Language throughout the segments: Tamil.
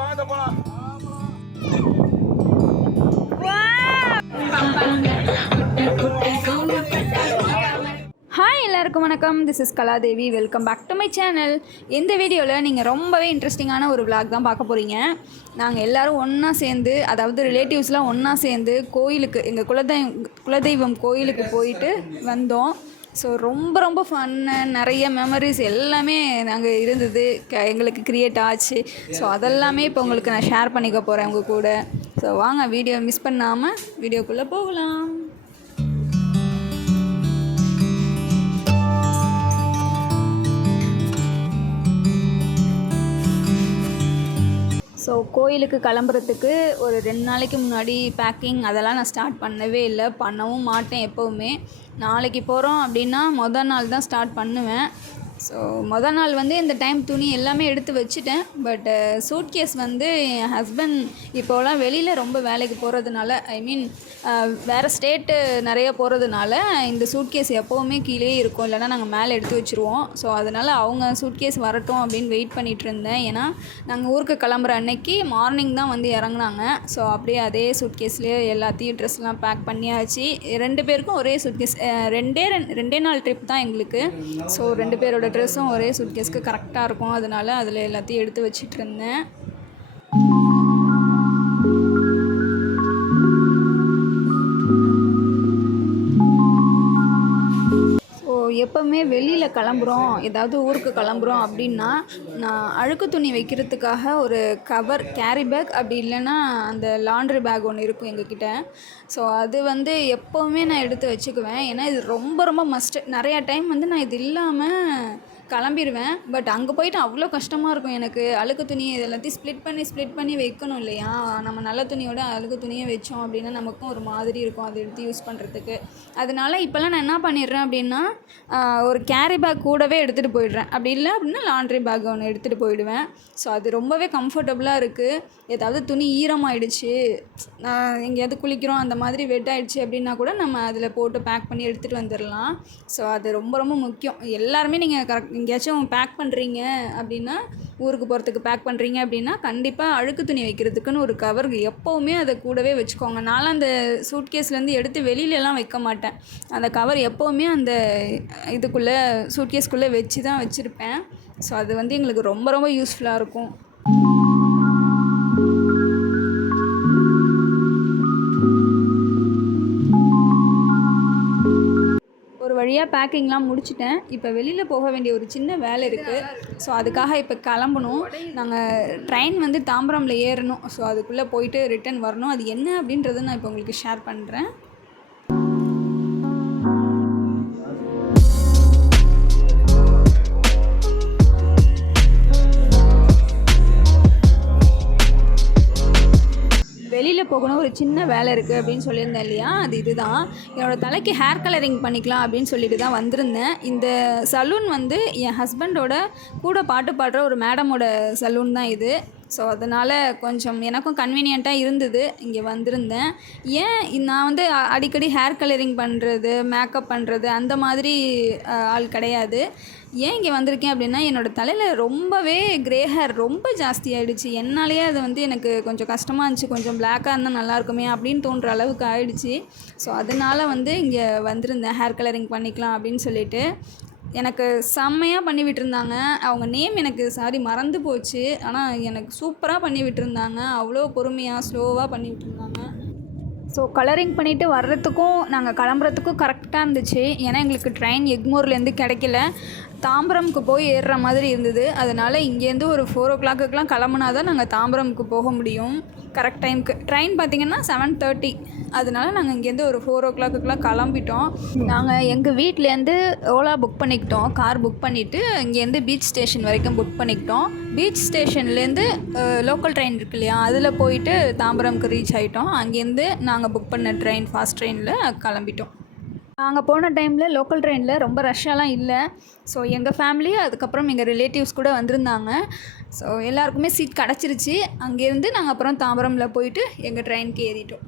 வாங்க போலாம் ஹாய் எல்லாருக்கும் வணக்கம். This is Kaladevi. Welcome back to my channel இந்த வீடியோவில் நீங்கள் ரொம்பவே இன்ட்ரெஸ்டிங்கான ஒரு விளாக் தான் பார்க்க போகிறீங்க நாங்கள் எல்லோரும் ஒன்றா சேர்ந்து அதாவது ரிலேட்டிவ்ஸ்லாம் ஒன்றா சேர்ந்து கோயிலுக்கு எங்கள் குலதெய் குலதெய்வம் கோயிலுக்கு போயிட்டு வந்தோம். ஸோ ரொம்ப ரொம்ப ஃபன்னு நிறைய மெமரிஸ் எல்லாமே நாங்கள் இருந்தது. க எங்களுக்கு க்ரியேட் ஆச்சு. ஸோ அதெல்லாமே இப்போ உங்களுக்கு நான் ஷேர் பண்ணிக்க போகிறேன் உங்கள் கூட. ஸோ வாங்க வீடியோ மிஸ் பண்ணாமல் வீடியோக்குள்ளே போகலாம். ஸோ கோயிலுக்கு கிளம்புறதுக்கு ஒரு ரெண்டு நாளைக்கு முன்னாடி பேக்கிங் அதெல்லாம் நான் ஸ்டார்ட் பண்ணவே இல்லை. பண்ணவும் மாட்டேன் எப்போவுமே. நாளைக்கு போகிறோம் அப்படின்னா மொதல் நாள் தான் ஸ்டார்ட் பண்ணுவேன். ஸோ மொதல் நாள் வந்து இந்த டைம் துணி எல்லாமே எடுத்து வச்சுட்டேன். பட் சூட்கேஸ் uh, வந்து என் ஹஸ்பண்ட் இப்போலாம் வெளியில் ரொம்ப வேலைக்கு போகிறதுனால ஐ மீன் uh, வேறு ஸ்டேட்டு நிறைய போகிறதுனால இந்த சூட்கேஸ் எப்போவுமே கீழே இருக்கும். இல்லைன்னா நாங்கள் மேலே எடுத்து வச்சுருவோம். ஸோ அதனால் அவங்க சூட்கேஸ் வரட்டும் அப்படின்னு வெயிட் பண்ணிகிட்டு இருந்தேன். ஏன்னா நாங்கள் ஊருக்கு கிளம்புற அன்னைக்கு மார்னிங் தான் வந்து இறங்குனாங்க. ஸோ அப்படியே அதே சூட்கேஸ்லேயே எல்லாத்தையும் ட்ரெஸ்லாம் பேக் பண்ணியாச்சு. ரெண்டு பேருக்கும் ஒரே சூட்கேஸ் ரெண்டே ரெண்டே நாள் ட்ரிப் தான் எங்களுக்கு. ஸோ ரெண்டு பேரோட ட்ரெஸ்ஸும் ஒரே சூட்கேஸ்க்கு கரெக்டாக இருக்கும். அதனால அதில் எல்லாத்தையும் எடுத்து வச்சிட்டு இருந்தேன். எப்போவுமே வெளியில் கிளம்புறோம் ஏதாவது ஊருக்கு கிளம்புறோம் அப்படின்னா நான் அழுக்கு துணி வைக்கிறதுக்காக ஒரு கவர் கேரி பேக் அப்படி இல்லைன்னா அந்த லாண்ட்ரி பேக் ஒன்று இருக்கும் எங்ககிட்ட. ஸோ அது வந்து எப்போவுமே நான் எடுத்து வச்சுக்குவேன். ஏன்னா இது ரொம்ப ரொம்ப மஸ்ட்டு நிறையா டைம் வந்து நான் இது இல்லாமல் கிளம்பிடுவேன் பட் அங்கே போயிட்டு அவ்வளோ கஷ்டமாக இருக்கும் எனக்கு. அழுக்கு துணி இது எல்லாத்தையும் ஸ்ப்ளிட் பண்ணி ஸ்ப்ளிட் பண்ணி வைக்கணும் இல்லையா? நம்ம நல்ல துணியோட அழுக்கு துணியை வச்சோம் அப்படின்னா நமக்கும் ஒரு மாதிரி இருக்கும் அதை எடுத்து யூஸ் பண்ணுறதுக்கு அதனால இப்போல்லாம் நான் என்ன பண்ணிடுறேன் அப்படின்னா ஒரு கேரி பேக் கூடவே எடுத்துகிட்டு போயிடுறேன். அப்படி இல்லை அப்படின்னா லாண்ட்ரி பேக் ஒன்று எடுத்துகிட்டு போயிடுவேன். ஸோ அது ரொம்பவே கம்ஃபர்டபுளாக இருக்குது ஏதாவது துணி ஈரமாயிடுச்சு நான் எங்கேயாவது குளிக்கிறோம் அந்த மாதிரி வெட் ஆயிடுச்சு அப்படின்னா கூட நம்ம அதில் போட்டு பேக் பண்ணி எடுத்துகிட்டு வந்துடலாம். ஸோ அது ரொம்ப ரொம்ப முக்கியம். எல்லாருமே நீங்கள் கரெக்ட் எங்கேயாச்சும் பேக் பண்ணுறீங்க அப்படின்னா ஊருக்கு போகிறதுக்கு பேக் பண்ணுறீங்க அப்படின்னா கண்டிப்பாக அழுக்கு துணி வைக்கிறதுக்குன்னு ஒரு கவர் எப்போவுமே அதை கூடவே வச்சுக்கோங்க. நான்லாம் அந்த சூட்கேஸ்லேருந்து எடுத்து வெளியிலலாம் வைக்க மாட்டேன். அந்த கவர் எப்போவுமே அந்த இதுக்குள்ளே சூட்கேஸ்க்குள்ளே வச்சு தான் வச்சுருப்பேன். ஸோ அது வந்து எங்களுக்கு ரொம்ப ரொம்ப யூஸ்ஃபுல்லாக இருக்கும். வழியாக பேக்கிங்லாம் முடிச்சிட்டேன். இப்போ வெளியில் போக வேண்டிய ஒரு சின்ன வேலை இருக்குது ஸோ அதுக்காக இப்போ கிளம்பணும். நாங்கள் ட்ரெயின் வந்து தாம்பரமில் ஏறணும். ஸோ அதுக்குள்ளே போயிட்டு ரிட்டன் வரணும். அது என்ன அப்படின்றத நான் இப்போ உங்களுக்கு ஷேர் பண்ணுறேன் வெளியில் போகணும் ஒரு சின்ன வேலை இருக்குது அப்படின்னு சொல்லியிருந்தேன் இல்லையா? அது இதுதான். என்னோடய தலைக்கு ஹேர் கலரிங் பண்ணிக்கலாம் அப்படின்னு சொல்லிட்டு தான் வந்திருந்தேன். இந்த சலூன் வந்து என் ஹஸ்பண்டோட கூட பாட்டு பாடுற ஒரு மேடமோட சலூன் தான் இது. ஸோ அதனால் கொஞ்சம் எனக்கும் கன்வீனியண்ட்டாக இருந்தது. இங்கே வந்திருந்தேன். ஏன்? நான் வந்து அடிக்கடி ஹேர் கலரிங் பண்ணுறது மேக்கப் பண்ணுறது அந்த மாதிரி ஆள் கிடையாது. ஏன் இங்கே வந்திருக்கேன் அப்படின்னா என்னோடய தலையில் ரொம்பவே க்ரே ஹேர் ரொம்ப ஜாஸ்தியாயிடுச்சு என்னாலேயே அது வந்து எனக்கு கொஞ்சம் கஷ்டமாக இருந்துச்சு. கொஞ்சம் பிளாக்காக இருந்தால் நல்லா இருக்குமே அப்படின்னு தோன்ற அளவுக்கு ஆயிடுச்சு. ஸோ அதனால் வந்து இங்கே வந்திருந்தேன். ஹேர் கலரிங் பண்ணிக்கலாம் அப்படின்னு சொல்லிட்டு. எனக்கு செம்மையாக பண்ணி விட்டுருந்தாங்க. அவங்க நேம் எனக்கு சாரி மறந்து போச்சு. ஆனால் எனக்கு சூப்பராக பண்ணி விட்டுருந்தாங்க. அவ்வளோ பொறுமையாக ஸ்லோவாக பண்ணி விட்டுருந்தாங்க. ஸோ கலரிங் பண்ணிவிட்டு வர்றதுக்கும் நாங்கள் கிளம்புறதுக்கும் கரெக்டாக இருந்துச்சு. ஏன்னா எங்களுக்கு ட்ரெயின் எக்மோர்லேருந்து கிடைக்கல. தாம்பரம்க்கு போய் ஏறுற மாதிரி இருந்தது. அதனால் இங்கேருந்து ஒரு ஃபோர் ஓ கிளாக்குக்கெலாம் கிளம்புனா தான் நாங்கள் தாம்பரம்க்கு போக முடியும். கரெக்ட் டைமுக்கு ட்ரெயின் பார்த்திங்கன்னா செவன் தேர்ட்டி அதனால நாங்கள் இங்கேருந்து ஒரு ஃபோர் ஓ கிளாக்குக்கெலாம் கிளம்பிட்டோம். நாங்கள் எங்கள் வீட்டிலேருந்து ஓலா புக் பண்ணிக்கிட்டோம். கார் புக் பண்ணிவிட்டு இங்கேருந்து பீச் ஸ்டேஷன் வரைக்கும் புக் பண்ணிக்கிட்டோம். பீச் ஸ்டேஷன்லேருந்து லோக்கல் ட்ரெயின் இருக்கு இல்லையா? அதில் போயிட்டு தாம்பரம்க்கு ரீச் ஆகிட்டோம் அங்கேருந்து நாங்கள் புக் பண்ண ட்ரெயின் ஃபாஸ்ட் ட்ரெயினில் கிளம்பிட்டோம். நாங்கள் போன டைமில் லோக்கல் ட்ரெயினில் ரொம்ப ரஷ்ஷாலாம் இல்லை. ஸோ எங்கள் ஃபேமிலி அதுக்கப்புறம் எங்கள் ரிலேட்டிவ்ஸ் கூட வந்திருந்தாங்க. ஸோ எல்லாருக்குமே சீட் கிடச்சிருச்சு. அங்கேருந்து நாங்கள் அப்புறம் தாம்பரமில் போயிட்டு எங்கள் ட்ரெயினுக்கு ஏறிட்டோம்.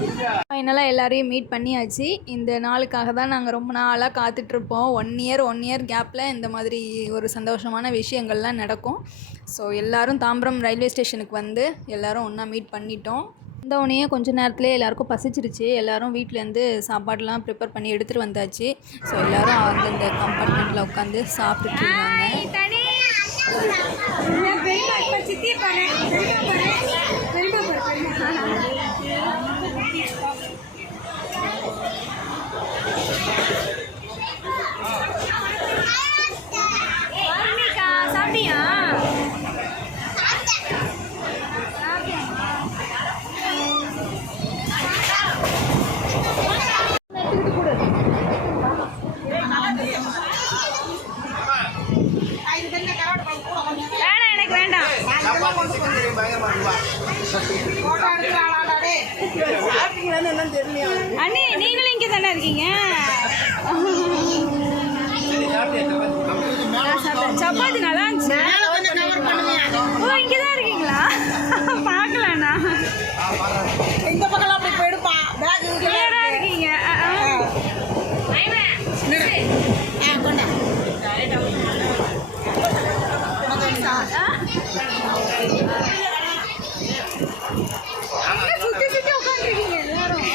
ஃபைனலாக எல்லாரையும் மீட் பண்ணியாச்சு. இந்த நாளுக்காக தான் நாங்கள் ரொம்ப நாளாக காத்துட்ருப்போம். ஒன் இயர் ஒன் இயர் கேப்பில் இந்த மாதிரி ஒரு சந்தோஷமான விஷயங்கள்லாம் நடக்கும். ஸோ எல்லாரும் தாம்பரம் ரயில்வே ஸ்டேஷனுக்கு வந்து எல்லாரும் ஒன்றா மீட் பண்ணிட்டோம். வந்தவுடனே கொஞ்ச நேரத்துலேயே எல்லாருக்கும் பசிச்சிருச்சு. எல்லாரும் வீட்டிலேருந்து சாப்பாடுலாம் ப்ரிப்பேர் பண்ணி எடுத்துகிட்டு வந்தாச்சு. ஸோ எல்லாரும் அந்தந்த கம்பார்ட்மெண்ட்டில் உட்காந்து சாப்பிட்டுட்டு இருந்தாங்க சாப்பிட்டியா வேணாம் எனக்கு வேண்டாம் அண்ணி நீங்களும் இங்கே தானே இருக்கீங்க நான் சாப்பிட்டேன். சப்பாத்தி நல்லா இருந்துச்சு ஓ இங்கே தான் இருக்கீங்களா பார்க்கலண்ணா இந்த பக்கம் அப்படி போயிடுப்பா பேக் இருக்கு கிளியராக இருக்கீங்க ஆ, ஆ. ஆ, கொண்டா. இங்க சுத்தி சுத்தி உட்காந்துருக்கீங்க எல்லாரும்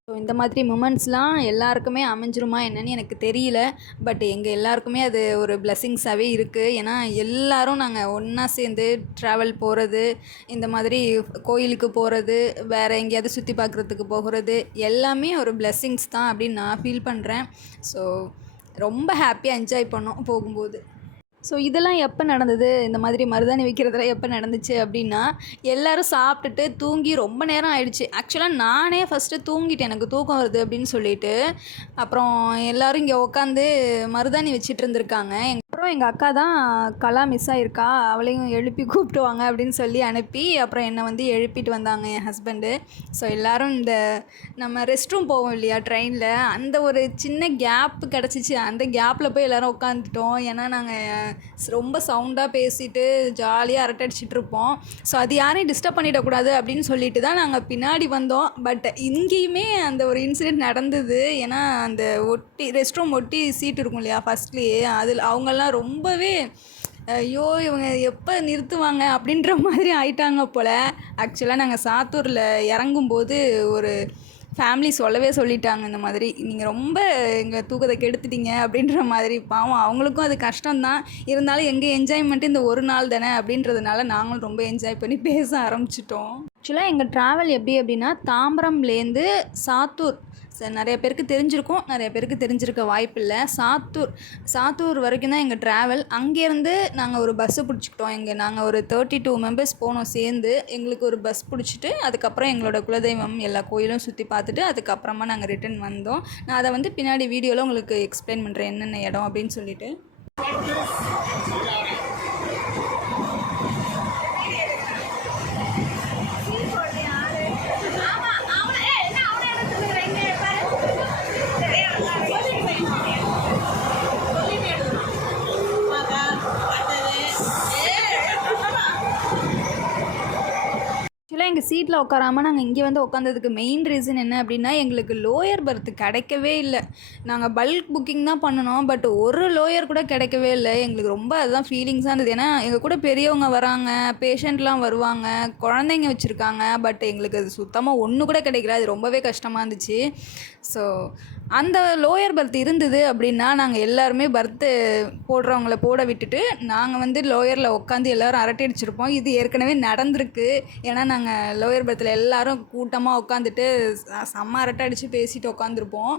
ஸோ இந்த மாதிரி மூமெண்ட்ஸ்லாம் எல்லாருக்குமே அமைஞ்சிருமா என்னன்னு எனக்கு தெரியல. பட் எங்கள் எல்லாருக்குமே அது ஒரு பிளெஸ்ஸிங்ஸாகவே இருக்குது ஏன்னா எல்லாரும் நாங்கள் ஒன்றா சேர்ந்து ட்ராவல் போகிறது இந்த மாதிரி கோயிலுக்கு போகிறது வேறு எங்கேயாவது சுற்றி பார்க்குறதுக்கு போகிறது எல்லாமே ஒரு பிளெஸ்ஸிங்ஸ் தான் அப்படின்னு நான் ஃபீல் பண்ணுறேன் ஸோ ரொம்ப ஹாப்பியாக என்ஜாய் பண்ணோம் போகும்போது. ஸோ இதெல்லாம் எப்போ நடந்தது? இந்த மாதிரி மருதாணி வைக்கிறதுலாம் எப்போ நடந்துச்சு அப்படின்னா எல்லோரும் சாப்பிட்டுட்டு தூங்கி ரொம்ப நேரம் ஆயிடுச்சு. ஆக்சுவலாக நானே ஃபஸ்ட்டு தூங்கிட்டேன். எனக்கு தூக்கம் வருது அப்படின்னு சொல்லிட்டு. அப்புறம் எல்லோரும் இங்கே உட்காந்து மருதாணி வச்சுட்டு இருந்திருக்காங்க. அப்புறம் எங்கள் அக்கா தான் கலா மிஸ் ஆகிருக்கா அவளையும் எழுப்பி கூப்பிடுவாங்க அப்படின்னு சொல்லி அனுப்பி அப்புறம் என்னை வந்து எழுப்பிட்டு வந்தாங்க என் ஹஸ்பண்டு ஸோ எல்லோரும் இந்த நம்ம ரெஸ்ட் ரூம் போவோம் இல்லையா ட்ரெயினில் அந்த ஒரு சின்ன கேப் கிடச்சிச்சு. அந்த கேப்பில் போய் எல்லாரும் உட்காந்துட்டோம் ஏன்னா நாங்கள் ரொம்ப சவுண்டாக பேசிட்டு ஜாலியாக அரட்டை அடிச்சிட்டு இருப்போம் ஸோ அது யாரையும் டிஸ்டர்ப் பண்ணிடக்கூடாது அப்படின்னு சொல்லிட்டு தான் நாங்கள் பின்னாடி வந்தோம். பட் இங்கேயுமே அந்த ஒரு இன்சிடெண்ட் நடந்தது. ஏன்னா அந்த ஒட்டி ரெஸ்ட் ரூம் ஒட்டி சீட் இருக்கும் இல்லையா ஃபஸ்ட்லேயே அதில் அவங்கெல்லாம் ரொம்பவே ஐயோ இவங்க எப்போ நிறுத்துவாங்க? அப்படின்ற மாதிரி ஆயிட்டாங்க போல். ஆக்சுவலாக நாங்கள் சாத்தூரில் இறங்கும்போது ஒரு ஃபேமிலி சொல்லவே சொல்லிட்டாங்க இந்த மாதிரி. நீங்கள் ரொம்ப எங்கள் தூக்கத்தை கெடுத்துட்டீங்க அப்படின்ற மாதிரி. பாவம் அவங்களுக்கும் அது கஷ்டம்தான். இருந்தாலும் எங்கள் என்ஜாய்மெண்ட்டு இந்த ஒரு நாள் தானே அப்படின்றதுனால நாங்களும் ரொம்ப என்ஜாய் பண்ணி பேச ஆரம்பிச்சிட்டோம். ஆக்சுவலாக எங்கள் ட்ராவல் எப்படி அப்படின்னா தாம்பரம்லேருந்து சாத்தூர் நிறைய பேருக்கு தெரிஞ்சிருக்கும். நிறைய பேருக்கு தெரிஞ்சிருக்க வாய்ப்பில்லை. சாத்தூர் சாத்தூர் வரைக்கும் தான் எங்கள் ட்ராவல் அங்கேருந்து நாங்கள் ஒரு பஸ்ஸு பிடிச்சிக்கிட்டோம். எங்கள் நாங்கள் ஒரு தேர்ட்டி டூ மெம்பர்ஸ் போனோம் சேர்ந்து. எங்களுக்கு ஒரு பஸ் பிடிச்சிட்டு அதுக்கப்புறம் எங்களோட குலதெய்வம் எல்லா கோயிலும் சுற்றி பார்த்துட்டு அதுக்கப்புறமா நாங்கள் ரிட்டர்ன் வந்தோம். நான் அதை வந்து பின்னாடி வீடியோவில் உங்களுக்கு எக்ஸ்பிளைன் பண்ணுறேன் என்னென்ன இடம் அப்படின்னு சொல்லிட்டு. எங்கள் சீட்டில் உட்காராம நாங்கள் இங்கே வந்து உட்காந்ததுக்கு மெயின் ரீசன் என்ன அப்படின்னா எங்களுக்கு லோயர் பர்த் கிடைக்கவே இல்லை. நாங்கள் பல்க் புக்கிங் தான் பண்ணினோம் பட் ஒரு லோயர் கூட கிடைக்கவே இல்லை. எங்களுக்கு ரொம்ப அதுதான் ஃபீலிங்ஸாக இருந்தது. ஏன்னா எங்கள் கூட பெரியவங்க வராங்க பேஷண்ட்லாம் வருவாங்க குழந்தைங்க வச்சுருக்காங்க பட் எங்களுக்கு அது சுத்தமாக ஒன்று கூட கிடைக்கல. அது ரொம்பவே கஷ்டமாக இருந்துச்சு. ஸோ அந்த லோயர் பர்த் இருந்தது அப்படின்னா நாங்கள் எல்லாருமே பர்த்து போடுறவங்கள போட விட்டுட்டு நாங்கள் வந்து லோயரில் உட்காந்து எல்லோரும் அரட்டை அடிச்சிருப்போம். இது ஏற்கனவே நடந்திருக்கு. ஏன்னா நாங்கள் லோயர் பர்த்தில் எல்லோரும் கூட்டமாக உட்காந்துட்டு ச- செம்ம அரட்டை அடித்து பேசிட்டு உட்காந்துருப்போம்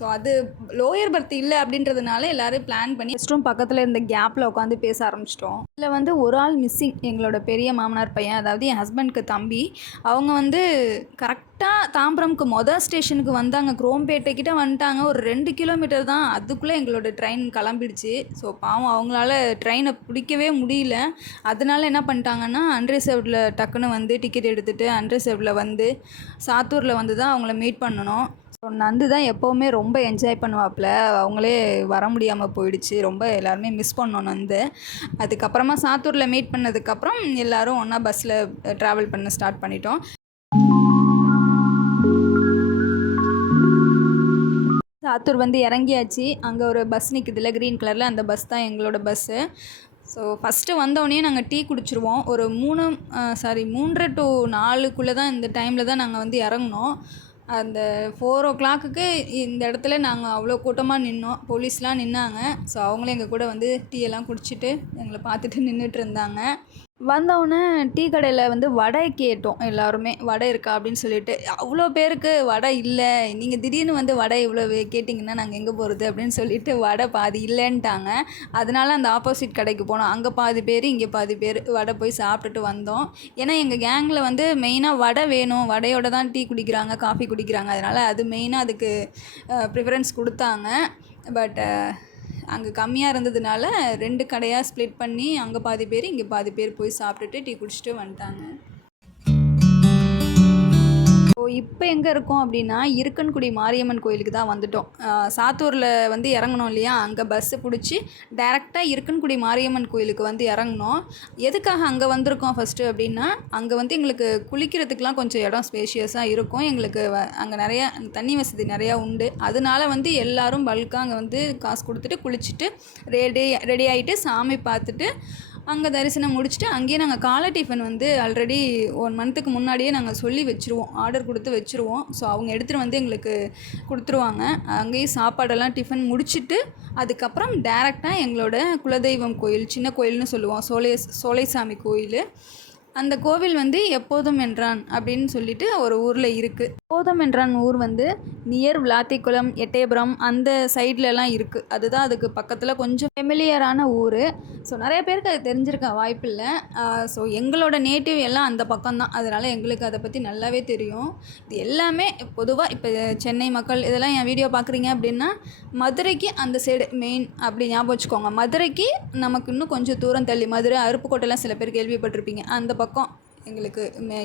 ஸோ அது லோயர் பர்த் இல்லை அப்படின்றதுனால எல்லோரும் பிளான் பண்ணி ஃபஸ்ட்டும் ரூம் பக்கத்தில் இருந்த கேப்பில் உட்காந்து பேச ஆரம்பிச்சிட்டோம். இதில் வந்து ஒரு ஆள் மிஸ்ஸிங் எங்களோட பெரிய மாமனார் பையன் அதாவது என் ஹஸ்பண்ட்க்கு தம்பி. அவங்க வந்து கரெக்ட் கரெக்டாக தாம்பரம்க்கு மொதல் ஸ்டேஷனுக்கு வந்தாங்க. குரோம்பேட்டை கிட்ட வந்துட்டாங்க. ஒரு ரெண்டு கிலோமீட்டர் தான். அதுக்குள்ளே எங்களோட ட்ரெயின் கிளம்பிடுச்சு. ஸோ பாவம் அவங்களால ட்ரெயினை பிடிக்கவே முடியல. அதனால என்ன பண்ணிட்டாங்கன்னா அன்ரிசர்வ்டில் டக்குன்னு வந்து டிக்கெட் எடுத்துகிட்டு அன்ரிசர்வ்டில் வந்து சாத்தூரில் வந்து தான் அவங்கள மீட் பண்ணணும். ஸோ நந்து தான் எப்போவுமே ரொம்ப என்ஜாய் பண்ணுவாப்பில். அவங்களே வர முடியாமல் போயிடுச்சு. ரொம்ப எல்லாருமே மிஸ் பண்ணோம் நந்து. அதுக்கப்புறமா சாத்தூரில் மீட் பண்ணதுக்கப்புறம் எல்லாரும் ஒன்றா பஸ்ஸில் ட்ராவல் பண்ண ஸ்டார்ட் பண்ணிட்டோம். சாத்தூர் வந்து இறங்கியாச்சு. அங்கே ஒரு பஸ் நிற்குதுல க்ரீன் கலரில் அந்த பஸ் தான் எங்களோட பஸ்ஸு ஸோ ஃபஸ்ட்டு வந்தோடனே நாங்கள் டீ குடிச்சிருவோம். ஒரு மூணு சாரி மூன்றரை டு நாலுக்குள்ளே தான் இந்த டைமில் தான் நாங்கள் வந்து இறங்குனோம். அந்த ஃபோர் ஓ கிளாக்குக்கு இந்த இடத்துல நாங்கள் அவ்வளோ கூட்டமாக நின்னோம். போலீஸ்லாம் நின்னாங்க. ஸோ அவங்களும் எங்கள் கூட வந்து டீ எல்லாம் குடிச்சிட்டு எங்களை பார்த்துட்டு நின்றுட்டு இருந்தாங்க. வந்தவுடனே டீ கடையில் வந்து வடை கேட்டோம் எல்லாருமே. வடை இருக்கா அப்படின்னு சொல்லிட்டு அவ்வளோ பேருக்கு வடை இல்லை. நீங்கள் திடீர்னு வந்து வடை இவ்வளோ கேட்டிங்கன்னா நாங்கள் எங்கே போகிறது அப்படின்னு சொல்லிட்டு வடை பாதி இல்லைன்ட்டாங்க. அதனால அந்த ஆப்போசிட் கடைக்கு போனோம். அங்கே பாதி பேர் இங்கே பாதி பேர் வடை போய் சாப்பிட்டுட்டு வந்தோம். ஏன்னா எங்கள் கேங்கில் வந்து மெயினாக வடை வேணும். வடையோட தான் டீ குடிக்கிறாங்க காஃபி குடிக்கிறாங்க. அதனால் அது மெயினாக அதுக்கு ப்ரிஃபரன்ஸ் கொடுத்தாங்க. பட் அங்கே கம்மியாக இருந்ததுனால ரெண்டு கடையாக ஸ்ப்ளிட் பண்ணி அங்கே பாதி பேர் இங்கே பாதி பேர் போய் சாப்பிட்டுட்டு டீ குடிச்சிட்டு வந்துட்டாங்க. இப்போ எங்கே இருக்கோம் அப்படின்னா இருக்கன்குடி மாரியம்மன் கோயிலுக்கு தான் வந்துட்டோம். சாத்தூரில் வந்து இறங்கணும் இல்லையா? அங்கே பஸ்ஸு பிடிச்சி டேரெக்டாக இருக்கன்குடி மாரியம்மன் கோயிலுக்கு வந்து இறங்கணும் எதுக்காக அங்கே வந்திருக்கோம் ஃபஸ்ட்டு அப்படின்னா அங்கே வந்து எங்களுக்கு குளிக்கிறதுக்கெலாம் கொஞ்சம் இடம் ஸ்பேஷியஸாக இருக்கும். எங்களுக்கு வ- அங்கே நிறையா தண்ணி வசதி நிறையா உண்டு. அதனால வந்து எல்லோரும் பல்காக அங்கே வந்து காசு கொடுத்துட்டு குளிச்சுட்டு ரெடி ரெடி ஆகிட்டு சாமி பார்த்துட்டு அங்கே தரிசனம் முடிச்சுட்டு அங்கேயே நாங்கள் காலை டிஃபன் வந்து ஆல்ரெடி ஒன் மந்த்துக்கு முன்னாடியே நாங்கள் சொல்லி வச்சுருவோம். ஆர்டர் கொடுத்து வச்சுருவோம். ஸோ அவங்க எடுத்துகிட்டு வந்து எங்களுக்கு கொடுத்துருவாங்க. அங்கேயே சாப்பாடெல்லாம் டிஃபன் முடிச்சுட்டு அதுக்கப்புறம் டேரெக்டாக எங்களோட குலதெய்வம் கோயில் சின்ன கோயில்னு சொல்லுவோம். சோலை சோலைசாமி கோயில். அந்த கோவில் வந்து எப்போதும் என்றான் அப்படின்னு சொல்லிட்டு ஒரு ஊரில் இருக்குது எப்போதும் என்றான் ஊர் வந்து நியர் விளாத்திக்குளம் எட்டயபுரம் அந்த சைட்லலாம் இருக்குது அதுதான் அதுக்கு பக்கத்தில் கொஞ்சம் ஃபெமிலியரான ஊர். ஸோ நிறைய பேருக்கு அது தெரிஞ்சிருக்க வாய்ப்பில்லை. ஸோ எங்களோட நேட்டிவ் எல்லாம் அந்த பக்கம்தான். அதனால் எங்களுக்கு அதை பற்றி நல்லாவே தெரியும். இது எல்லாமே பொதுவாக இப்போ சென்னை மக்கள் இதெல்லாம் என் வீடியோ பார்க்குறீங்க அப்படின்னா மதுரைக்கு அந்த சைடு மெயின் அப்படி ஞாபகம் வச்சுக்கோங்க. மதுரைக்கு நமக்கு இன்னும் கொஞ்சம் தூரம் தள்ளி மதுரை அருப்புக்கோட்டைலாம் சில பேர் கேள்விப்பட்டிருப்பீங்க. அந்த பக்கம் பக்கம். எங்களுக்கு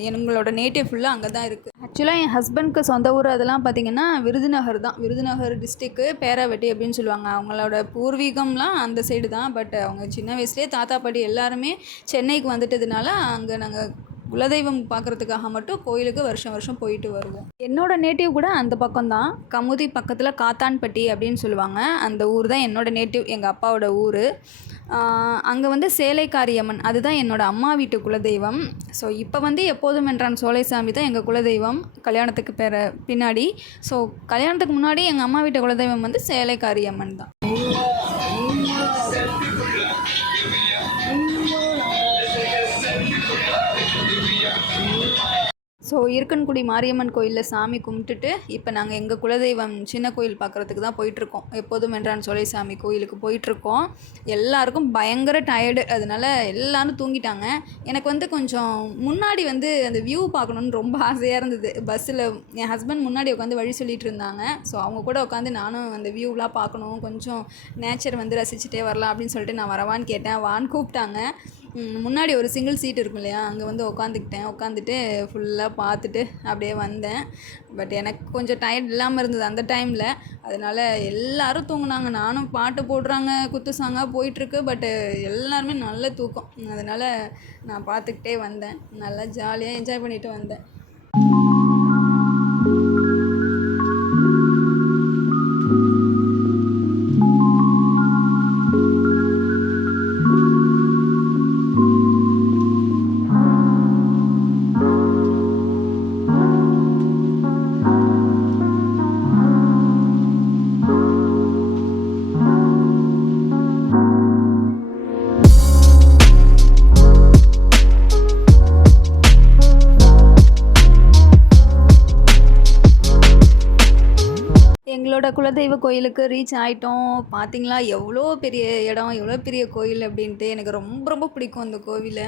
எங்களோட நேட்டிவ் ஃபுல்லாக அங்கே தான் இருக்குது ஆக்சுவலாக என் ஹஸ்பண்ட்க்கு சொந்த ஊர் அதெல்லாம் பார்த்தீங்கன்னா விருதுநகர் தான். விருதுநகர் டிஸ்ட்ரிக்கு பேராவட்டி அப்படின்னு சொல்லுவாங்க. அவங்களோட பூர்வீகம்லாம் அந்த சைடு தான். பட் அவங்க சின்ன வயசுலேயே தாத்தா பாட்டி எல்லாருமே சென்னைக்கு வந்துட்டதுனால அங்கே நாங்கள் குலதெய்வம் பார்க்குறதுக்காக மட்டும் கோயிலுக்கு வருஷம் வருஷம் போயிட்டு வருவோம். என்னோட நேட்டிவ் கூட அந்த பக்கம்தான் கமுதி பக்கத்தில் காத்தான்பட்டி அப்படின்னு சொல்லுவாங்க. அந்த ஊர் தான் என்னோட நேட்டிவ் எங்கள் அப்பாவோட ஊர். அங்கே வந்து சேலைக்காரியம்மன். அதுதான் என்னோடய அம்மா வீட்டு குலதெய்வம். ஸோ இப்போ வந்து எப்போதும் என்றான் சோலைசாமி தான் எங்கள் குலதெய்வம். கல்யாணத்துக்கு பெற பின்னாடி. ஸோ கல்யாணத்துக்கு முன்னாடி எங்கள் அம்மா வீட்டு குலதெய்வம் வந்து சேலைக்காரியம்மன் தான். ஸோ இருக்கன்குடி மாரியம்மன் கோயிலில் சாமி கும்பிட்டுட்டு இப்போ நாங்கள் எங்கள் குலதெய்வம் சின்ன கோயில் பார்க்குறதுக்கு தான் போயிட்டுருக்கோம். எப்போதும் என்றான் சோலை சாமி கோயிலுக்கு போயிட்டுருக்கோம். எல்லாருக்கும் பயங்கர டயர்டு அதனால எல்லாரும் தூங்கிட்டாங்க. எனக்கு வந்து கொஞ்சம் முன்னாடி வந்து அந்த வியூ பார்க்கணுன்னு ரொம்ப ஆசையாக இருந்தது. பஸ்ஸில் என் ஹஸ்பண்ட் முன்னாடி உட்காந்து வழி சொல்லிட்டு இருந்தாங்க. ஸோ அவங்க கூட உட்காந்து நானும் அந்த வியூலாம் பார்க்கணும். கொஞ்சம் நேச்சர் வந்து ரசிச்சுட்டே வரலாம் அப்படின்னு சொல்லிட்டு நான் வரவான்னு கேட்டேன். வான்னு கூப்பிட்டாங்க. முன்னாடி ஒரு சிங்கிள் சீட் இருக்கும் இல்லையா அங்கே வந்து உட்காந்துக்கிட்டேன் உட்காந்துட்டு ஃபுல்லாக பார்த்துட்டு அப்படியே வந்தேன். பட் எனக்கு கொஞ்சம் டயர்ட் இல்லாமல் இருந்தது அந்த டைமில் அதனால் எல்லோரும் தூங்கினாங்க. நானும் பாட்டு போடுறாங்க குத்து சாங்காக போயிட்டுருக்கு. பட்டு எல்லாருமே நல்ல தூக்கம். அதனால் நான் பார்த்துக்கிட்டே வந்தேன். நல்லா ஜாலியாக என்ஜாய் பண்ணிட்டு வந்தேன். நம்மளோட குலதெய்வ கோயிலுக்கு ரீச் ஆகிட்டோம் பார்த்தீங்களா எவ்வளோ பெரிய இடம் எவ்வளோ பெரிய கோயில் அப்படின்ட்டு எனக்கு ரொம்ப ரொம்ப பிடிக்கும் அந்த கோவிலை.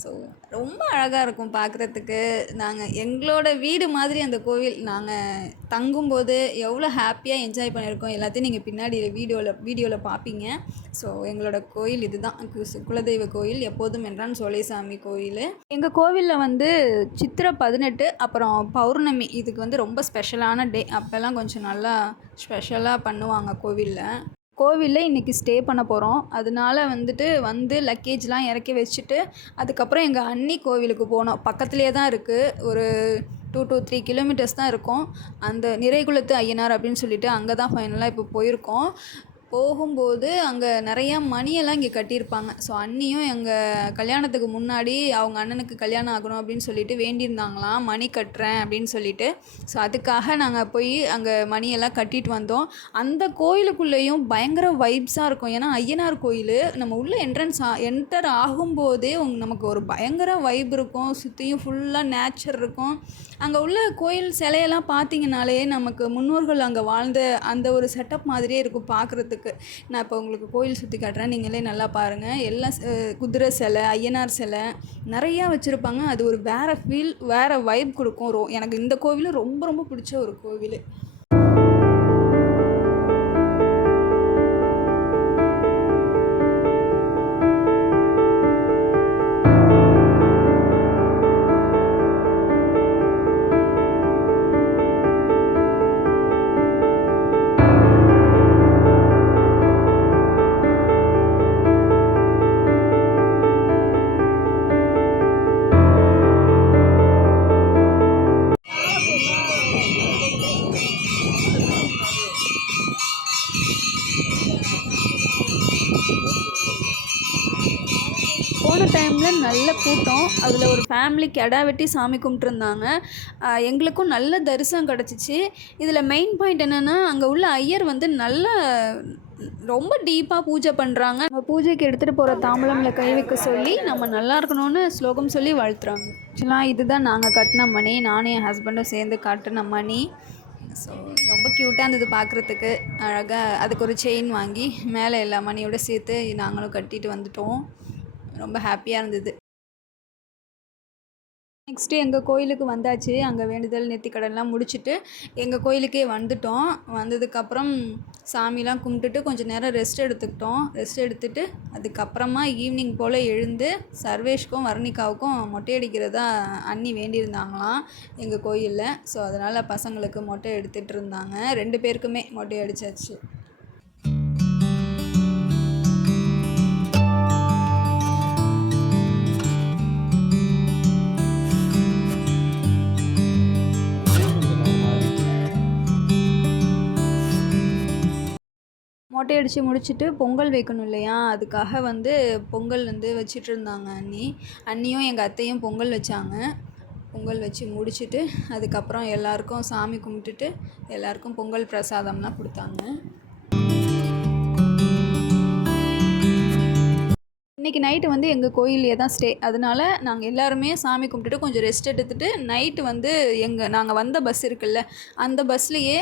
ஸோ ரொம்ப அழகாக இருக்கும் பார்க்குறதுக்கு நாங்கள் எங்களோட வீடு மாதிரி அந்த கோவில் நாங்கள் தங்கும்போது எவ்வளோ ஹாப்பியாக என்ஜாய் பண்ணியிருக்கோம். எல்லாத்தையும் நீங்கள் பின்னாடி வீடியோவில் வீடியோவில் பார்ப்பீங்க ஸோ எங்களோட கோயில் இதுதான். கு- குலதெய்வ கோயில் எப்போதும் என்றான் சோலைசாமி கோயில். எங்கள் கோவிலில் வந்து சித்திரை பதினெட்டு அப்புறம் பௌர்ணமி இதுக்கு வந்து ரொம்ப ஸ்பெஷலான டே அப்போல்லாம் கொஞ்சம் நல்லா ஸ்பெஷலாக பண்ணுவாங்க கோவிலில். கோவிலில் இன்றைக்கி ஸ்டே பண்ண போகிறோம் அதனால வந்துட்டு வந்து லக்கேஜ்லாம் இறக்கி வச்சுட்டு அதுக்கப்புறம் எங்கள் அண்ணி கோவிலுக்கு போனோம். பக்கத்துலேயே தான் இருக்குது ஒரு டூ டூ த்ரீ கிலோமீட்டர்ஸ் தான் இருக்கும். அந்த நிறைகுளத்து ஐயனார் அப்படின்னு சொல்லிட்டு அங்கே தான் ஃபைனலாக இப்போ போயிருக்கோம். போகும்போது அங்கே நிறையா மணியெல்லாம் இங்கே கட்டியிருப்பாங்க. ஸோ அண்ணியும் எங்கள் கல்யாணத்துக்கு முன்னாடி அவங்க அண்ணனுக்கு கல்யாணம் ஆகணும் அப்படின்னு சொல்லிட்டு வேண்டியிருந்தாங்களாம். மணி கட்டுறேன் அப்படின்னு சொல்லிட்டு. ஸோ அதுக்காக நாங்கள் போய் அங்கே மணியெல்லாம் கட்டிட்டு வந்தோம். அந்த கோயிலுக்குள்ளேயும் பயங்கர வைப்ஸாக இருக்கும். ஏன்னா ஐயனார் கோயில் நம்ம உள்ளே என்ட்ரன்ஸ் ஆ என்டர் ஆகும்போதே உங் நமக்கு ஒரு பயங்கர வைப் இருக்கும். சுற்றியும் ஃபுல்லாக நேச்சர் இருக்கும். அங்கே உள்ள கோயில் சிலையெல்லாம் பார்த்தீங்கனாலே நமக்கு முன்னோர்கள் அங்கே வாழ்ந்த அந்த ஒரு செட்டப் மாதிரியே இருக்கும் பார்க்குறதுக்கு. நான் இப்போ உங்களுக்கு கோயில் சுற்றி காட்டுறேன். நீங்களே நல்லா பாருங்கள் எல்லாம் குதிரை சிலை ஐயனார் சிலை நிறையா வச்சுருப்பாங்க. அது ஒரு வேறு ஃபீல் வேறு வைப் கொடுக்கும். ரோ எனக்கு இந்த கோவிலும் ரொம்ப ரொம்ப பிடிச்ச ஒரு கோவில். அதில் ஒரு ஃபேமிலி கெடா வெட்டி சாமி கும்பிட்டுருந்தாங்க. எங்களுக்கும் நல்ல தரிசனம் கிடச்சிச்சு. இதில் மெயின் பாயிண்ட் என்னென்னா அங்கே உள்ள ஐயர் வந்து நல்ல ரொம்ப டீப்பாக பூஜை பண்ணுறாங்க நம்ம பூஜைக்கு எடுத்துகிட்டு போகிற தாம்பலமில் கை வைக்க சொல்லி நம்ம நல்லா இருக்கணும்னு ஸ்லோகம் சொல்லி வாழ்த்துறாங்க. ஆக்சுவலாக இதுதான் நாங்கள் கட்டின மணி. நானும் என் ஹஸ்பண்டும் சேர்ந்து கட்டின மணி. ஸோ ரொம்ப க்யூட்டாக இருந்தது பார்க்குறதுக்கு அழகாக அதுக்கு ஒரு செயின் வாங்கி மேலே எல்லா மணியோட சேர்த்து நாங்களும் கட்டிட்டு வந்துட்டோம். ரொம்ப ஹாப்பியாக இருந்தது. நெக்ஸ்ட்டு எங்கள் கோயிலுக்கு வந்தாச்சு. அங்கே வேண்டுதல் நெத்திக்கடன்லாம் முடிச்சுட்டு எங்கள் கோயிலுக்கே வந்துட்டோம். வந்ததுக்கப்புறம் சாமிலாம் கும்பிட்டுட்டு கொஞ்சம் நேரம் ரெஸ்ட் எடுத்துக்கிட்டோம். ரெஸ்ட் எடுத்துட்டு அதுக்கப்புறமா ஈவினிங் போல் எழுந்து சர்வேஷ்க்கும் வர்ணிகாவுக்கும் மொட்டை அடிக்கிறதா அண்ணி வேண்டியிருந்தாங்களாம் எங்கள் கோயிலில். ஸோ அதனால் பசங்களுக்கு மொட்டை எடுத்துகிட்டு இருந்தாங்க. ரெண்டு பேருக்குமே மொட்டை அடிச்சாச்சு. மொட்டை அடித்து முடிச்சுட்டு பொங்கல் வைக்கணும் இல்லையா? அதுக்காக வந்து பொங்கல் வந்து வச்சிட்டு இருந்தாங்க அண்ணி. அண்ணியும் எங்கள் அத்தையும் பொங்கல் வச்சாங்க. பொங்கல் வச்சு முடிச்சுட்டு அதுக்கப்புறம் எல்லாருக்கும் சாமி கும்பிட்டுட்டு எல்லாருக்கும் பொங்கல் பிரசாதம்லாம் கொடுத்தாங்க. இன்றைக்கி நைட்டு வந்து எங்கள் கோயிலே தான் ஸ்டே அதனால் நாங்கள் எல்லாருமே சாமி கும்பிட்டுட்டு கொஞ்சம் ரெஸ்ட் எடுத்துகிட்டு நைட்டு வந்து எங்கள் நாங்கள் வந்த பஸ் இருக்குல்ல அந்த பஸ்லேயே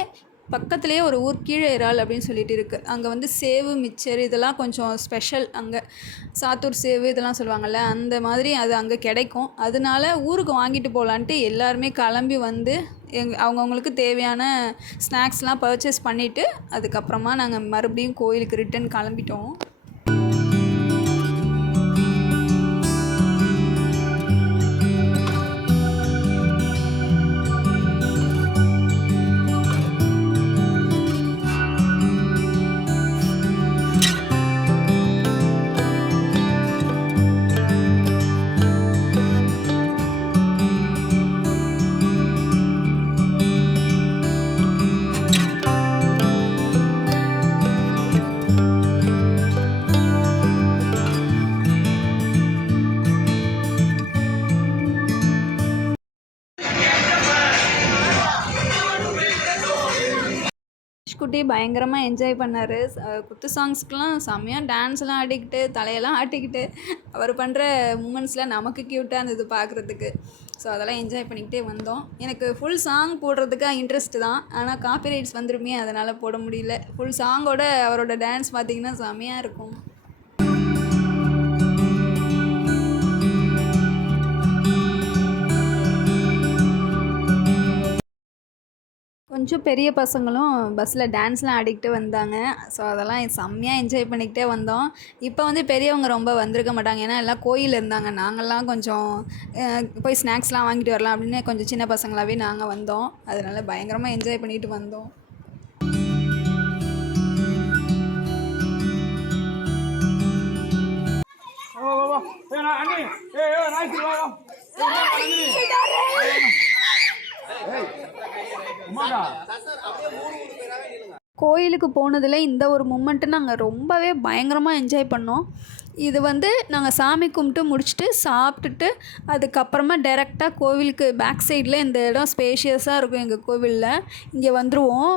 பக்கத்துலேயே ஒரு ஊர் கீழே இறால் அப்படின்னு சொல்லிட்டு இருக்குது அங்கே வந்து சேவு மிச்சர் இதெல்லாம் கொஞ்சம் ஸ்பெஷல் அங்கே சாத்தூர் சேவு இதெல்லாம் சொல்லுவாங்கள்ல அந்த மாதிரி அது அங்கே கிடைக்கும். அதனால ஊருக்கு வாங்கிட்டு போகலான்ட்டு எல்லாருமே கிளம்பி வந்து எங் அவங்கவுங்களுக்கு தேவையான ஸ்நாக்ஸ்லாம் பர்ச்சேஸ் பண்ணிவிட்டு அதுக்கப்புறமா நாங்கள் மறுபடியும் கோயிலுக்கு ரிட்டன் கிளம்பிட்டோம். பயங்கரமாக என்ஜாய் பண்ணார். குத்து சாங்ஸ்க்கெலாம் செம்மையாக டான்ஸ்லாம் ஆடிக்கிட்டு தலையெல்லாம் ஆட்டிக்கிட்டு அவர் பண்ணுற மூமெண்ட்ஸ்லாம் நமக்கு க்யூட்டாக இருந்தது பார்க்குறதுக்கு ஸோ அதெல்லாம் என்ஜாய் பண்ணிக்கிட்டே வந்தோம். எனக்கு ஃபுல் சாங் போடுறதுக்கு இன்ட்ரெஸ்ட் தான். ஆனால் காப்பிரைட்ஸ் வந்துருமே அதனால் போட முடியல. ஃபுல் சாங்கோட அவரோட டான்ஸ் பார்த்தீங்கன்னா செம்மையாக இருக்கும். கொஞ்சம் பெரிய பசங்களும் பஸ்ஸில் டான்ஸ்லாம் ஆடிக்கிட்டு வந்தாங்க. ஸோ அதெல்லாம் செம்மையாக என்ஜாய் பண்ணிக்கிட்டே வந்தோம். இப்போ வந்து பெரியவங்க ரொம்ப வந்திருக்க மாட்டாங்க. ஏன்னா எல்லாம் கோயில் இருந்தாங்க. நாங்கள்லாம் கொஞ்சம் போய் ஸ்நாக்ஸ்லாம் வாங்கிட்டு வரலாம் அப்படின்னு கொஞ்சம் சின்ன பசங்களாகவே நாங்கள் வந்தோம். அதனால பயங்கரமாக என்ஜாய் பண்ணிட்டு வந்தோம். வா வா வா. ஏய் கோயிலுக்கு போனதில் இந்த ஒரு மூமெண்ட்டு நாங்கள் ரொம்பவே பயங்கரமாக என்ஜாய் பண்ணோம். இது வந்து நாங்கள் சாமி கும்பிட்டு முடிச்சுட்டு சாப்பிட்டுட்டு அதுக்கப்புறமா டைரெக்டாக கோவிலுக்கு பேக் சைடில் இந்த இடம் ஸ்பேஷியஸாக இருக்கும் எங்கள் கோவிலில். இங்கே வந்துடுவோம்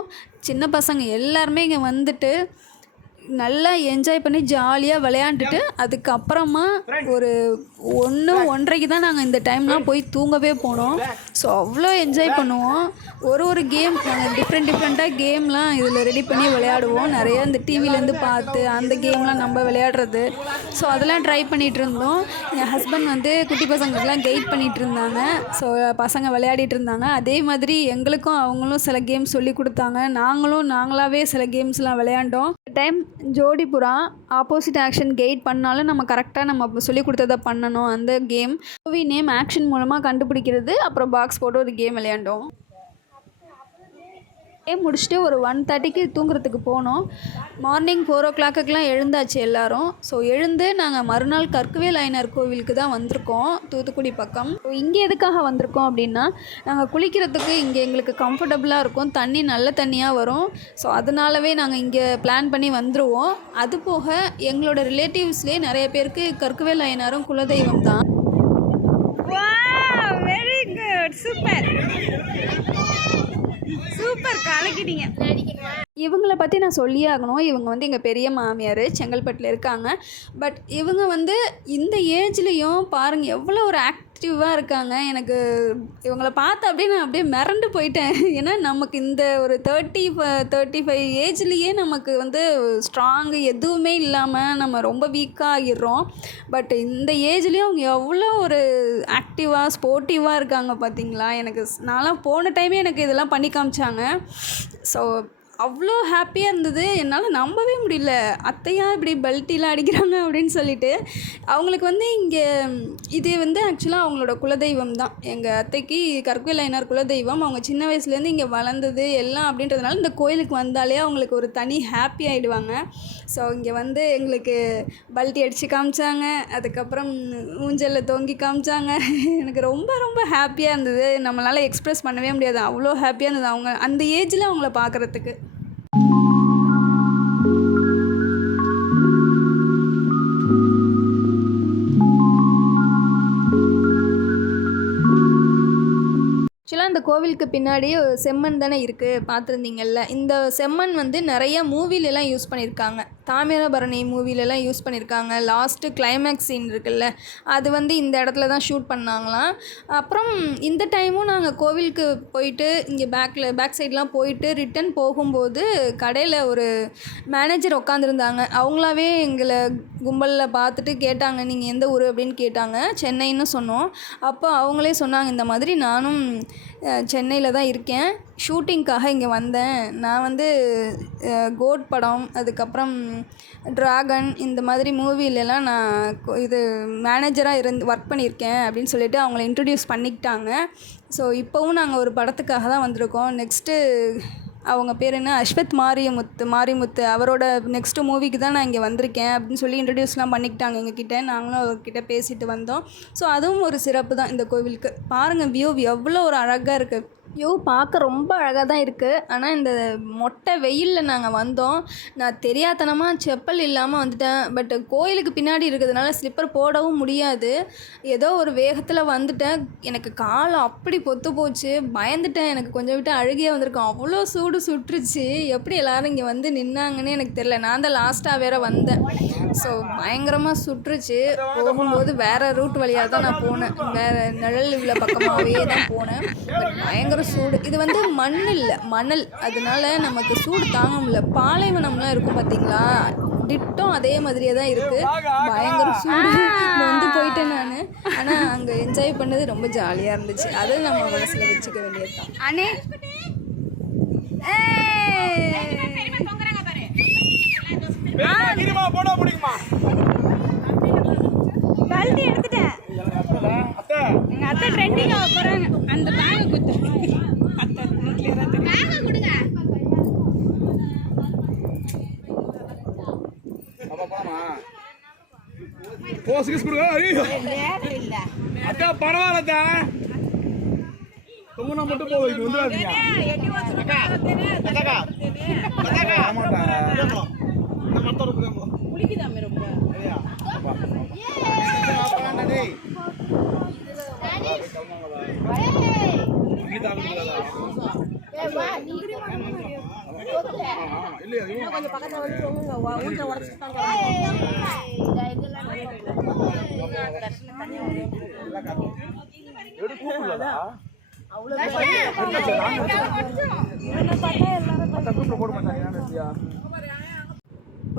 சின்ன பசங்க எல்லாருமே இங்கே வந்துட்டு நல்லா என்ஜாய் பண்ணி ஜாலியாக விளையாண்டுட்டு அதுக்கப்புறமா ஒரு ஒன்று ஒன்றரைக்கு தான் நாங்கள் இந்த டைம்லாம் போய் தூங்கவே போனோம். ஸோ அவ்வளோ என்ஜாய் பண்ணுவோம். ஒரு ஒரு கேம் நாங்கள் டிஃப்ரெண்ட் டிஃப்ரெண்ட்டாக கேம்லாம் இதில் ரெடி பண்ணி விளையாடுவோம். நிறைய இந்த டிவிலேருந்து பார்த்து அந்த கேம்லாம் நம்ம விளையாடுறது. ஸோ அதெல்லாம் ட்ரை பண்ணிகிட்டு இருந்தோம். என் ஹஸ்பண்ட் வந்து குட்டி பசங்களுக்குலாம் கைட் பண்ணிகிட்டு இருந்தாங்க. ஸோ பசங்க விளையாடிட்டு இருந்தாங்க. அதே மாதிரி எங்களுக்கும் அவங்களும் சில கேம்ஸ் சொல்லி கொடுத்தாங்க. நாங்களும் நாங்களாகவே சில கேம்ஸ்லாம் விளையாண்டோம். டைம் ஜோடி புறா ஆப்போசிட் ஆக்ஷன் கெயிட் பண்ணாலும் நம்ம கரெக்டாக நம்ம சொல்லி கொடுத்ததை பண்ணணும் அந்த கேம் மூவி நேம் ஆக்ஷன் மூலமாக கண்டுபிடிக்கிறது அப்புறம் பாக்ஸ் போட்டு ஒரு கேம் விளையாண்டோம். முடிச்சுட்டு ஒரு ஒன் தேர்ட்டிக்கு தூங்குறதுக்கு போனோம். மார்னிங் ஃபோர் ஓ கிளாக்குக்கெலாம் எழுந்தாச்சு எல்லாரும். ஸோ எழுந்து நாங்கள் மறுநாள் கற்குவேல் ஐயனார் கோவிலுக்கு தான் வந்திருக்கோம். தூத்துக்குடி பக்கம். ஸோ இங்கே எதுக்காக வந்திருக்கோம் அப்படின்னா நாங்கள் குளிக்கிறதுக்கு இங்கே எங்களுக்கு கம்ஃபர்டபுளாக இருக்கும். தண்ணி நல்ல தண்ணியாக வரும். ஸோ அதனாலவே நாங்கள் இங்கே பிளான் பண்ணி வந்துடுவோம் அது போக எங்களோட ரிலேட்டிவ்ஸ்லேயே நிறைய பேருக்கு கற்குவேல் ஐயனாரும் குலதெய்வம் தான். சூப்பர் சூப்பர் கலக்கிட்டீங்க. இவங்கள பற்றி நான் சொல்லியே ஆகணும். இவங்க வந்து எங்கள் பெரிய மாமியார் செங்கல்பட்டில் இருக்காங்க. பட் இவங்க வந்து இந்த ஏஜ்லேயும் பாருங்கள் எவ்வளோ ஒரு ஆக்டிவாக இருக்காங்க. எனக்கு இவங்கள பார்த்து அப்படியே நான் அப்படியே மிரண்டு போயிட்டேன். ஏன்னா நமக்கு இந்த ஒரு தேர்ட்டி தேர்ட்டி ஃபைவ் ஏஜ்லேயே நமக்கு வந்து ஸ்ட்ராங் எதுவுமே இல்லாமல் நம்ம ரொம்ப வீக்காக ஆகிடுறோம். பட் இந்த ஏஜ்லேயும் அவங்க எவ்வளோ ஒரு ஆக்டிவாக ஸ்போர்ட்டிவாக இருக்காங்க பார்த்தீங்களா எனக்கு நான்லாம் போன டைமே எனக்கு இதெல்லாம் பண்ணி காமிச்சாங்க. ஸோ அவ்வளோ ஹாப்பியாக இருந்தது. என்னால் நம்பவே முடியல. அத்தையா இப்படி பல்ட்டிலாம் அடிக்கிறாங்க அப்படின்னு சொல்லிட்டு அவங்களுக்கு வந்து இங்கே இது வந்து ஆக்சுவலாக அவங்களோட குலதெய்வம் தான். எங்கள் அத்தைக்கு கற்குயில் ஐயனார் குலதெய்வம். அவங்க சின்ன வயசுலேருந்து இங்கே வளர்ந்தது எல்லாம் அப்படின்றதுனால இந்த கோயிலுக்கு வந்தாலே அவங்களுக்கு ஒரு தனி ஹாப்பி ஆகிடுவாங்க ஸோ இங்கே வந்து எங்களுக்கு பல்ட்டி அடித்து காமிச்சாங்க. அதுக்கப்புறம் ஊஞ்சலில் தொங்கி காமிச்சாங்க. எனக்கு ரொம்ப ரொம்ப ஹாப்பியாக இருந்தது. நம்மளால் எக்ஸ்ப்ரெஸ் பண்ணவே முடியாது. அவ்வளோ ஹாப்பியாக இருந்தது அவங்க அந்த ஏஜில் அவங்கள பார்க்குறதுக்கு அந்த கோவிலுக்கு பின்னாடி ஒரு செம்மண் தானே இருக்குது பார்த்துருந்தீங்கல்ல? இந்த செம்மண் வந்து நிறைய மூவிலெலாம் யூஸ் பண்ணியிருக்காங்க தாமிரபரணி மூவிலெலாம் யூஸ் பண்ணியிருக்காங்க. லாஸ்ட்டு கிளைமேக்ஸ் சீன் இருக்குல்ல அது வந்து இந்த இடத்துல தான் ஷூட் பண்ணாங்களாம். அப்புறம் இந்த டைமும் நாங்கள் கோவிலுக்கு போயிட்டு இங்கே பேக்கில் பேக் சைட்லாம் போயிட்டு ரிட்டன் போகும்போது கடையில் ஒரு மேனேஜர் உட்காந்துருந்தாங்க அவங்களாவே எங்களை கும்பலில் பார்த்துட்டு கேட்டாங்க நீங்கள் எந்த ஊர்? அப்படின்னு கேட்டாங்க. சென்னைன்னு சொன்னோம். அப்போ அவங்களே சொன்னாங்க இந்த மாதிரி நானும் சென்னையில் தான் இருக்கேன். ஷூட்டிங்க்காக இங்கே வந்தேன். நான் வந்து கோட் படம் அதுக்கப்புறம் ட்ராகன் இந்த மாதிரி மூவிலெலாம் நான் இது மேனேஜராக இருந்து ஒர்க் பண்ணியிருக்கேன் அப்படின்னு சொல்லிட்டு அவங்கள இன்ட்ரடியூஸ் பண்ணிக்கிட்டாங்க. ஸோ இப்போவும் நாங்கள் ஒரு படத்துக்காக தான் வந்திருக்கோம். நெக்ஸ்ட்டு அவங்க பேர் என்ன? அஸ்வத் மாரியமுத்து மாரிமுத்து அவரோட நெக்ஸ்ட்டு மூவிக்கு தான் நான் இங்கே வந்திருக்கேன் அப்படின்னு சொல்லி இன்ட்ரடியூஸ்லாம் பண்ணிக்கிட்டாங்க எங்ககிட்ட. நாங்களும் அவர்கிட்ட பேசிட்டு வந்தோம். ஸோ அதுவும் ஒரு சிறப்பு தான் இந்த கோவிலுக்கு. பாருங்கள் வியூ எவ்வளோ ஒரு அழகாக இருக்குது ஐயோ பார்க்க ரொம்ப அழகாக தான் இருக்குது ஆனால் இந்த மொட்டை வெயிலில் நாங்கள் வந்தோம். நான் தெரியாதனமாக செப்பல் இல்லாமல் வந்துட்டேன். பட் கோயிலுக்கு பின்னாடி இருக்கிறதுனால ஸ்லிப்பர் போடவும் முடியாது. ஏதோ ஒரு வேகத்தில் வந்துட்டேன். எனக்கு காலம் அப்படி பொத்து போச்சு. பயந்துட்டேன். எனக்கு கொஞ்சம் விட்டு அழுகியே வந்திருக்கோம் அவ்வளோ சூடு சுட்டுருச்சு எப்படி எல்லோரும் இங்கே வந்து நின்னாங்கன்னு எனக்கு தெரில நான் தான் லாஸ்ட்டாக வேறு வந்தேன். ஸோ பயங்கரமாக சுட்டுருச்சு போகும்போது வேறு ரூட் வழியாக தான் நான் போனேன். வேறு நிழல் உள்ள பக்கமாகவே தான் போனேன். பட் பயங்கர சூடு இது வந்து மண் இல்லை மணல் அதனால நமக்கு சூடு தாங்க முடியல பாலைவனம்லாம் இருக்கும் பார்த்தீங்களா டிட்டும் அதே மாதிரியே தான் இருக்குது பயங்கர சூடு வந்து போயிட்டேன் நான் ஆனால் அங்கே என்ஜாய் பண்ணது ரொம்ப ஜாலியாக இருந்துச்சு அதை நம்ம மனசில் வச்சுக்க வேண்டியது தான் அண்ணே எடுத்துட்டேன் எங்க அத்தை ட்ரெண்டிங் ஆக போறாங்க. அந்த பேக குத்து. அத்தை கிளியரா தெரியும்? கொடுங்க. அப்பா போலாமா? போஸ் கிஸ் கொடுங்க. ஐயோ. அக்கா பரவாயில்ல அத்தா. தொங்குனா மட்டும் போதும் இது வந்துடாதீங்க. இந்த மாட்டாங்க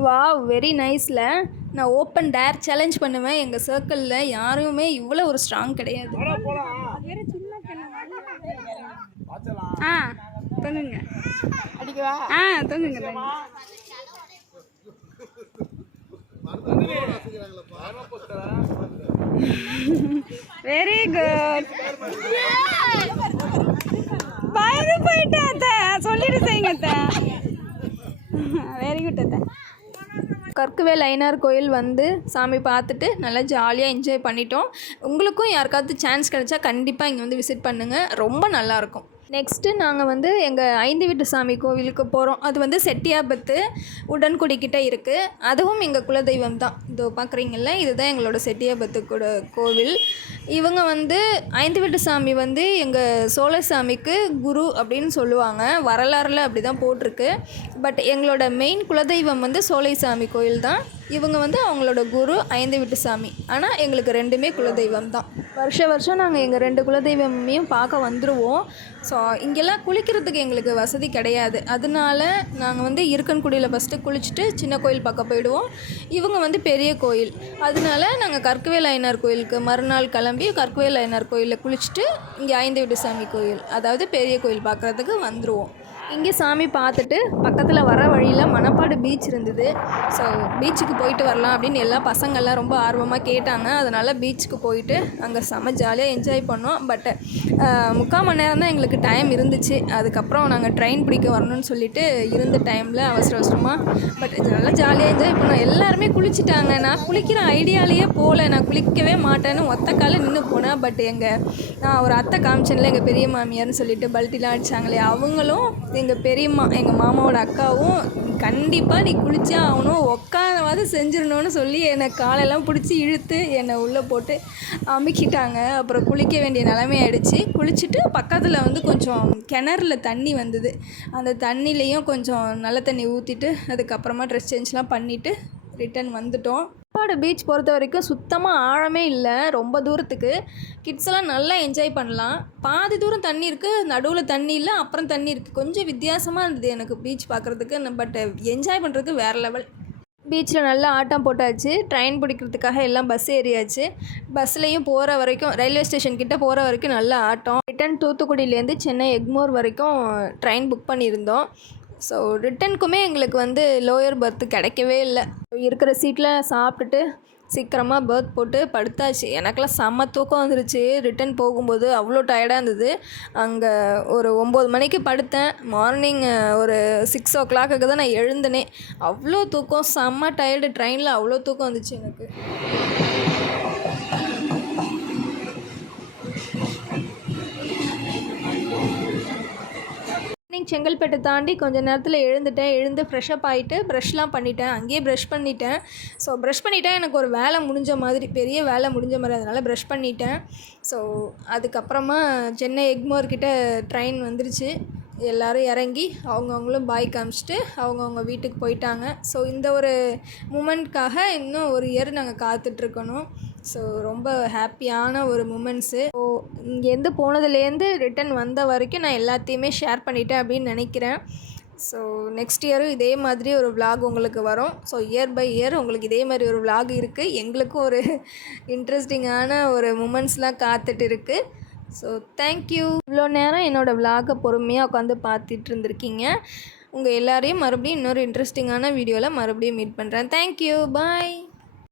வா வெரி நைஸில் நான் ஓப்பன் டேர் சேலஞ்ச் பண்ணுவேன். எங்கள் சர்க்கிளில் யாருமே இவ்வளோ ஒரு ஸ்ட்ராங் கிடையாது. ஆ தொங்குங்க. அடிக்கவா? ஆ தொங்குங்க. வெரி குட் பயந்து போயிட்டேன் சொல்லிட்டு செய்யுங்க வெரி குட் அத்தை. கற்குவேல் ஐனார் கோயில் வந்து சாமி பார்த்துட்டு நல்லா ஜாலியாக என்ஜாய் பண்ணிட்டோம். உங்களுக்கும் யாருக்காவது சான்ஸ் கிடைச்சா கண்டிப்பாக இங்கே வந்து விசிட் பண்ணுங்கள் ரொம்ப நல்லாயிருக்கும் நெக்ஸ்ட்டு நாங்கள் வந்து எங்கள் ஐந்து வீட்டு சாமி கோவிலுக்கு போகிறோம் அது வந்து செட்டியாபத்து உடன்குடிக்கிட்ட இருக்குது அதுவும் எங்கள் குலதெய்வம் தான். இதோ பார்க்குறீங்கள இதுதான் எங்களோட செட்டியாபத்து கூட கோவில். இவங்க வந்து ஐந்து வீட்டு சாமி வந்து எங்கள் சோழ சாமிக்கு குரு அப்படின்னு சொல்லுவாங்க. வரலாறுல அப்படி தான் போட்டிருக்கு. பட் எங்களோட மெயின் குலதெய்வம் வந்து சோலை சாமி கோயில் தான். இவங்க வந்து அவங்களோட குரு ஐந்து வீட்டு சாமி. ஆனால் எங்களுக்கு ரெண்டுமே குலதெய்வம் தான் வருஷ வருஷம் நாங்கள் எங்கள் ரெண்டு குலதெய்வமையும் பார்க்க வந்துடுவோம் ஸோ இங்கெல்லாம் குளிக்கிறதுக்கு எங்களுக்கு வசதி கிடையாது. அதனால நாங்கள் வந்து இருக்கன்குடியில் ஃபஸ்ட்டு குளிச்சுட்டு சின்ன கோயில் பக்கம் போயிடுவோம். இவங்க வந்து பெரிய கோயில். அதனால நாங்கள் கற்கவேல் ஐயனார் கோயிலுக்கு மறுநாள் கிளம்பி கற்கவேல் ஐயனார் கோயிலில் குளிச்சுட்டு இங்கே ஐந்து வீட்டு சாமி கோயில் அதாவது பெரிய கோயில் பார்க்குறதுக்கு வந்துடுவோம் இங்கே சாமி பார்த்துட்டு பக்கத்தில் வர வழியில் மணப்பாடு பீச் இருந்தது. ஸோ பீச்சுக்கு போயிட்டு வரலாம் அப்படின்னு எல்லா பசங்கள்லாம் ரொம்ப ஆர்வமாக கேட்டாங்க. அதனால் பீச்சுக்கு போயிட்டு அங்கே செம்ம ஜாலியாக என்ஜாய் பண்ணோம். பட் முக்கால் மணி நேரம் தான் எங்களுக்கு டைம் இருந்துச்சு. அதுக்கப்புறம் நாங்கள் ட்ரெயின் பிடிக்க வரணும்னு சொல்லிட்டு இருந்த டைமில் அவசர அவசரமாக பட் நல்லா ஜாலியாக என்ஜாய் பண்ணோம். எல்லாருமே குளிச்சிட்டாங்க. நான் குளிக்கிற ஐடியாலேயே போகல. நான் குளிக்கவே மாட்டேன்னு ஒத்த கால நின்று போனேன். பட் எங்கள் நான் ஒரு அத்தை காமிச்சனில் எங்கள் பெரிய மாமியார்னு சொல்லிட்டு பல்ட்டிலாம் அடிச்சாங்களே அவங்களும் எங்கள் பெரியம்மா எங்கள் மாமாவோட அக்காவும் கண்டிப்பாக நீ குளிச்சே ஆகணும் உட்காரவாது செஞ்சிடணும்னு சொல்லி என்னை காலெல்லாம் பிடிச்சி இழுத்து என்னை உள்ளே போட்டு அமுக்கிட்டாங்க. அப்புறம் குளிக்க வேண்டிய நிலைமை ஆயிடுச்சு. குளிச்சுட்டு பக்கத்தில் வந்து கொஞ்சம் கிணறுல தண்ணி வந்தது. அந்த தண்ணிலையும் கொஞ்சம் நல்ல தண்ணி ஊற்றிட்டு அதுக்கப்புறமா ட்ரெஸ் சேஞ்ச்லாம் பண்ணிவிட்டு ரிட்டன் வந்துட்டோம். பாடு பீச் பொறுத்த வரைக்கும் சுத்தமாக ஆழமே இல்லை ரொம்ப தூரத்துக்கு. கிட்ஸ் எல்லாம் நல்லா என்ஜாய் பண்ணலாம். பாதி தூரம் தண்ணி இருக்குது நடுவில் தண்ணி இல்லை அப்புறம் தண்ணி இருக்குது கொஞ்சம் வித்தியாசமாக இருந்தது எனக்கு பீச் பார்க்குறதுக்கு பட் என்ஜாய் பண்ணுறதுக்கு வேறு லெவல் பீச்சில் நல்லா ஆட்டம் போட்டாச்சு. ட்ரெயின் பிடிக்கிறதுக்காக எல்லாம் பஸ் ஏறியாச்சு. பஸ்லேயும் போகிற வரைக்கும் ரயில்வே ஸ்டேஷன் கிட்டே போகிற வரைக்கும் நல்லா ஆட்டம். ரிட்டன் தூத்துக்குடியிலேருந்து சென்னை எக்மோர் வரைக்கும் ட்ரெயின் புக் பண்ணியிருந்தோம். ஸோ ரிட்டனுக்குமே எங்களுக்கு வந்து லோயர் பர்த்து கிடைக்கவே இல்லை. இருக்கிற சீட்டில் சாப்பிட்டுட்டு சீக்கிரமாக பர்த் போட்டு படுத்தாச்சு. எனக்கெல்லாம் செம்ம தூக்கம் வந்துருச்சு. ரிட்டன் போகும்போது அவ்வளோ டயர்டாக இருந்தது. அங்கே ஒரு ஒம்பது மணிக்கு படுத்தேன். மார்னிங் ஒரு சிக்ஸ் ஓ கிளாக்குக்கு தான் நான் எழுந்தனே. அவ்வளோ தூக்கம் செம்ம டயர்டு ட்ரெயினில் அவ்வளோ தூக்கம் வந்துச்சு எனக்கு. செங்கல்பேட்டை தாண்டி கொஞ்சம் நேரத்தில் எழுந்துட்டேன். எழுந்து ஃப்ரெஷ்அப் ஆகிட்டு ப்ரஷ்லாம் பண்ணிட்டேன். அங்கேயே ப்ரஷ் பண்ணிட்டேன். ஸோ ப்ரஷ் பண்ணிட்டேன் எனக்கு ஒரு வேலை முடிஞ்ச மாதிரி பெரிய வேலை முடிஞ்ச மாதிரி அதனால் ப்ரஷ் பண்ணிட்டேன். ஸோ அதுக்கப்புறமா சென்னை எக்மோர் கிட்ட ட்ரெயின் வந்துருச்சு. எல்லோரும் இறங்கி அவங்கவுங்களும் பாய் காமிச்சிட்டு அவங்கவுங்க வீட்டுக்கு போயிட்டாங்க. ஸோ இந்த ஒரு மூமெண்ட்காக இன்னும் ஒரு இயர் நாங்கள் காத்துட்ருக்கணும் ஸோ ரொம்ப ஹாப்பியான ஒரு மூமெண்ட்ஸு ஸோ இங்கேருந்து போனதுலேருந்து ரிட்டன் வந்த வரைக்கும் நான் எல்லாத்தையுமே ஷேர் பண்ணிட்டேன் அப்படின்னு நினைக்கிறேன். ஸோ நெக்ஸ்ட் இயரும் இதே மாதிரி ஒரு vlog உங்களுக்கு வரும். ஸோ இயர் பை இயர் உங்களுக்கு இதே மாதிரி ஒரு விளாக் இருக்குது எங்களுக்கும் ஒரு இன்ட்ரெஸ்டிங்கான ஒரு மூமெண்ட்ஸ்லாம் காத்துட்டு இருக்குது ஸோ தேங்க்யூ இவ்வளோ நேரம் என்னோடய விலாகை பொறுமையாக உட்காந்து பார்த்துட்டு இருந்திருக்கீங்க. உங்கள் எல்லாரையும் மறுபடியும் இன்னொரு இன்ட்ரெஸ்டிங்கான வீடியோவில் மறுபடியும் மீட் பண்ணுறேன் தேங்க்யூ பாய்